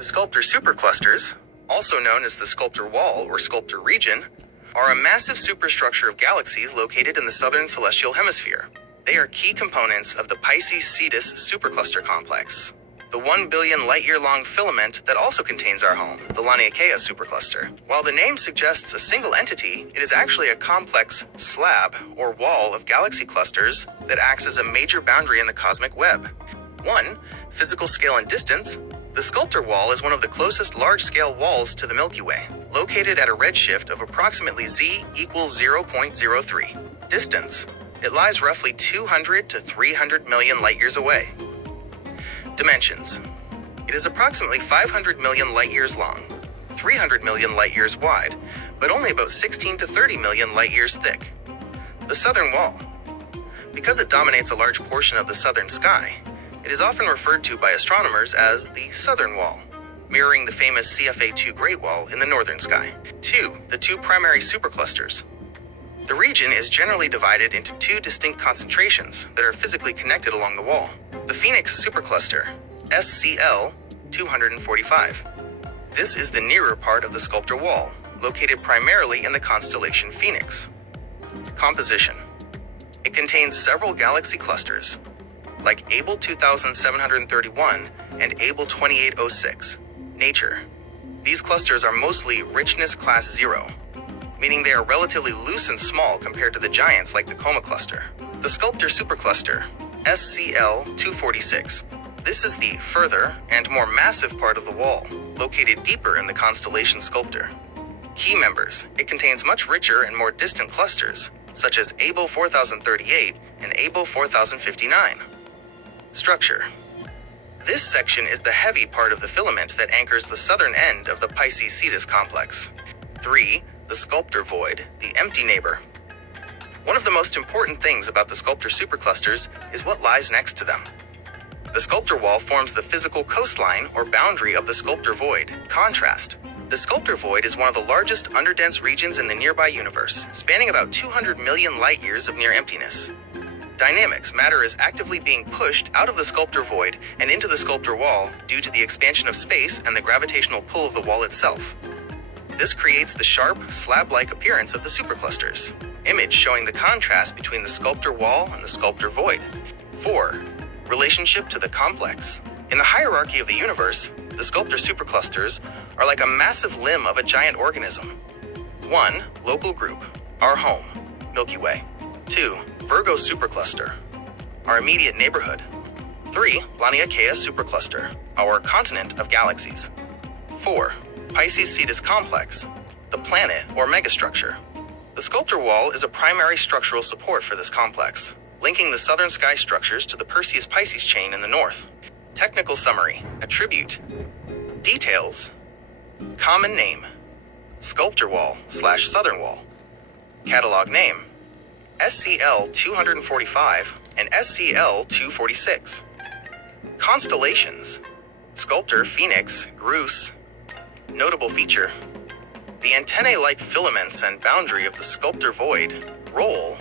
The Sculptor superclusters, also known as the Sculptor wall or Sculptor region, are a massive superstructure of galaxies located in the southern celestial hemisphere. They are key components of the Pisces-Cetus supercluster complex, the 1 billion light-year-long filament that also contains our home, the Laniakea supercluster. While the name suggests a single entity, it is actually a complex slab or wall of galaxy clusters that acts as a major boundary in the cosmic web. 1. Physical scale and distance. The Sculptor wall is one of the closest large-scale walls to the Milky Way, located at a redshift of approximately z equals 0.03. Distance. It lies roughly 200 to 300 million light-years away. Dimensions. It is approximately 500 million light-years long, 300 million light-years wide, but only about 16 to 30 million light-years thick. The Southern Wall. Because it dominates a large portion of the southern sky, it is often referred to by astronomers as the Southern Wall, mirroring the famous CFA2 Great Wall in the northern sky. 2. The two primary superclusters. The region is generally divided into two distinct concentrations that are physically connected along the wall. The Phoenix supercluster, SCL 245. This is the nearer part of the Sculptor wall, located primarily in the constellation Phoenix. Composition. It contains several galaxy clusters, like Able 2731 and Able 2806. Nature. These clusters are mostly richness class 0, meaning they are relatively loose and small compared to the giants like the Coma cluster. The Sculptor supercluster, SCL 246. This is the further and more massive part of the wall, located deeper in the constellation Sculptor. Key members. It contains much richer and more distant clusters, such as Able 4038 and Able 4059. Structure. This section is the heavy part of the filament that anchors the southern end of the Pisces-Cetus complex. 3. The Sculptor void, the empty neighbor. One of the most important things about the Sculptor superclusters is what lies next to them. The Sculptor wall forms the physical coastline or boundary of the Sculptor void. Contrast. The Sculptor void is one of the largest underdense regions in the nearby universe, spanning about 200 million light-years of near emptiness. Dynamics. Matter is actively being pushed out of the Sculptor void and into the Sculptor wall due to the expansion of space and the gravitational pull of the wall itself. This creates the sharp, slab-like appearance of the superclusters. Image showing the contrast between the Sculptor wall and the Sculptor void. 4. Relationship to the complex. In the hierarchy of the universe, the Sculptor superclusters are like a massive limb of a giant organism. 1. Local group. Our home, Milky Way. 2. Virgo supercluster. Our immediate neighborhood. 3. Laniakea supercluster. Our continent of galaxies. 4. Pisces-Cetus complex. The planet or megastructure. The Sculptor wall is a primary structural support for this complex, linking the southern sky structures to the Perseus-Pisces chain in the north. Technical summary. Attribute. Details. Common name. Sculptor wall / Southern wall. Catalog name. SCL 245 and SCL 246. Constellations. Sculptor, Phoenix, Grus. Notable feature. The antennae-like filaments and boundary of the Sculptor void. Role.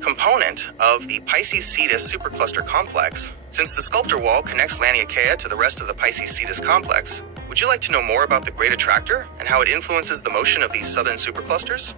Component of the Pisces-Cetus supercluster complex. Since the Sculptor wall connects Laniakea to the rest of the Pisces-Cetus complex, would you like to know more about the Great Attractor and how it influences the motion of these southern superclusters?